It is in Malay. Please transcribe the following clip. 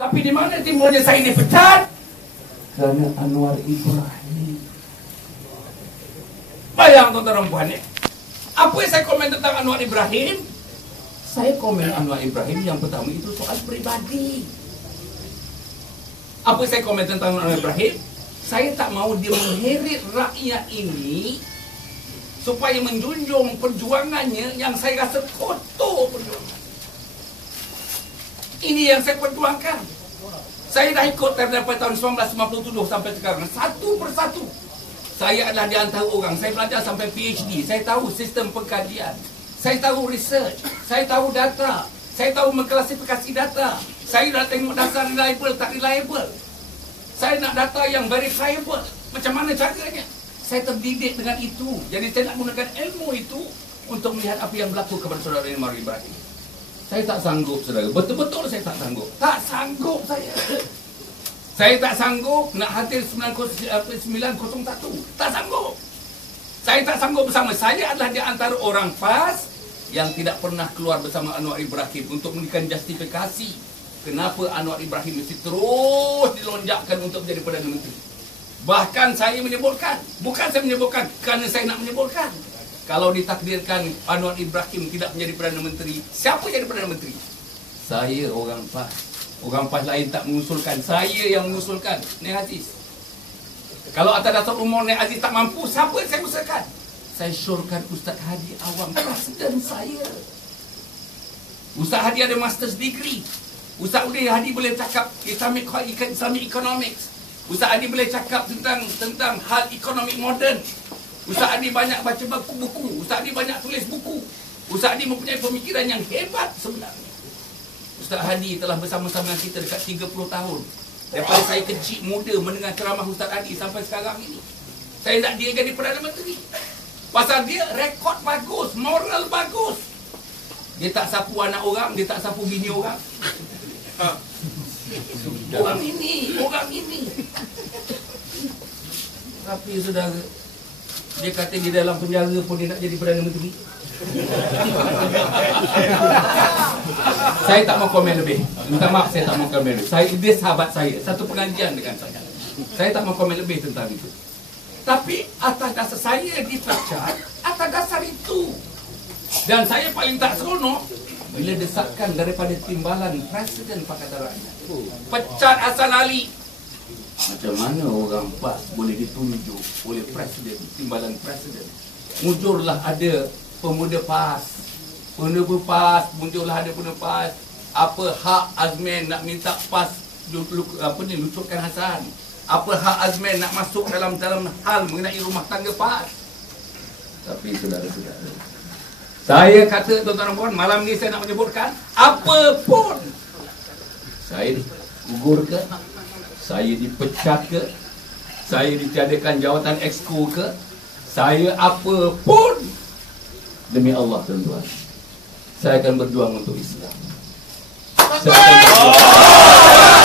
Tapi di mana timbulnya saya dipecat? Kerana Anwar Ibrahim. Bayang tuan-tuan dan puan ya. Apa yang saya komen tentang Anwar Ibrahim? Saya komen Anwar Ibrahim yang pertama itu soal peribadi. Apa saya komen tentang Anwar Ibrahim? Saya tak mahu dia mengheret rakyat ini supaya menjunjung perjuangannya yang saya rasa kotor perjuangan. Ini yang saya perjuangkan. Saya dah ikut daripada tahun 1957 sampai sekarang. Satu persatu. Saya adalah di antara orang. Saya belajar sampai PhD. Saya tahu sistem pengkajian. Saya tahu research. Saya tahu data. Saya tahu mengklasifikasi data. Saya dah tengok data reliable tak reliable. Saya nak data yang verifiable. Macam mana caranya? Saya terdidik dengan itu. Jadi saya nak gunakan ilmu itu untuk melihat apa yang berlaku kepada saudara Anwar Ibrahim. Saya tak sanggup, saudara. Betul-betul saya tak sanggup. Tak sanggup saya. Saya tak sanggup nak hadir 901. Tak sanggup. Saya tak sanggup bersama. Saya adalah di antara orang PAS yang tidak pernah keluar bersama Anwar Ibrahim untuk memberikan justifikasi kenapa Anwar Ibrahim mesti terus dilonjakkan untuk menjadi Perdana Menteri. Bahkan saya menyebutkan, bukan saya menyebutkan kerana saya nak menyebutkan, kalau ditakdirkan Anwar Ibrahim tidak menjadi Perdana Menteri, siapa jadi Perdana Menteri? Saya orang PAS. Orang PAS lain tak mengusulkan, saya yang mengusulkan, Nek Aziz. Kalau atas dasar umur Nek Aziz tak mampu, siapa yang saya usulkan? Saya syorkan Ustaz Hadi Awang, presiden saya. Ustaz Hadi ada master's degree. Ustaz Hadi boleh cakap Islamic economics. Ustaz Hadi boleh cakap tentang hal ekonomi moden. Ustaz Hadi banyak baca buku. Ustaz Hadi banyak tulis buku. Ustaz Hadi mempunyai pemikiran yang hebat sebenarnya. Ustaz Hadi telah bersama-sama dengan kita dekat 30 tahun. Daripada saya kecil muda mendengar ceramah Ustaz Hadi sampai sekarang ini. Saya nak dia jadi Perdana Menteri. Pasal dia rekod bagus, moral bagus. Dia tak sapu anak orang, dia tak sapu bini orang. Orang ini. Tapi saudara, dia kata di dalam penjara pun dia nak jadi Perdana Menteri. Saya tak mau komen lebih. Minta maaf, saya tak mau komen lebih. Dia sahabat saya, satu pengajian dengan saya. Saya tak mau komen lebih tentang itu. Tapi atas dasar saya dipecat, atas dasar itu. Dan saya paling tak seronok bila desakan daripada timbalan Presiden Pakatan Rakyat. Pecat Hasan Ali. Macam mana orang PAS boleh ditunjuk oleh Presiden, timbalan Presiden? Muncullah ada pemuda PAS. Muncullah ada pemuda PAS. Apa hak Azman nak minta PAS lucutkan Hasan? Apa hak Azman nak masuk dalam hal mengenai rumah tangga PAS? Tapi saudara-saudara, saya kata tuan-tuan dan puan, malam ni saya nak menyebutkan apa pun. Saya gugur ke? Saya dipecat ke? Saya ditiadakan jawatan exco ke? Saya apa pun, demi Allah tuan-tuan, saya akan berjuang untuk Islam. Saya akan berjuang.